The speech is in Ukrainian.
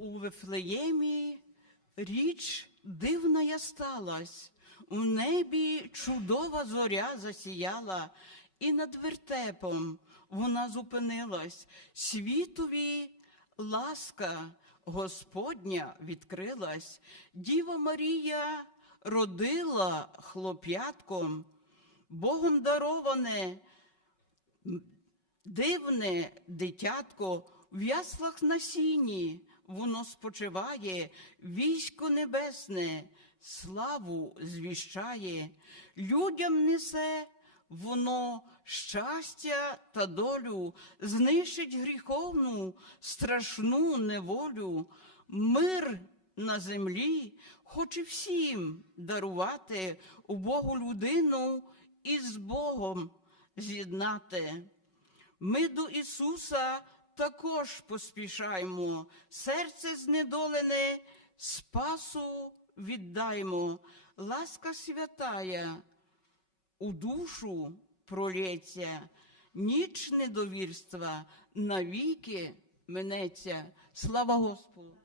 У Вифлеємі річ дивна я сталась, у небі чудова зоря засіяла, і над вертепом вона зупинилась. Світові ласка Господня відкрилась. Діва Марія родила хлоп'ятком, Богом дароване Дивне дитятко в яслах на сіні, воно спочиває, військо небесне, славу звіщає, людям несе воно щастя та долю, знищить гріховну, страшну неволю, мир на землі, хоче всім дарувати у Богу людину і з Богом з'єднати. Ми до Ісуса також поспішаймо, серце знедолене, спасу віддаймо, ласка святая у душу пролється, ніч недовірства навіки минеться. Слава Господу!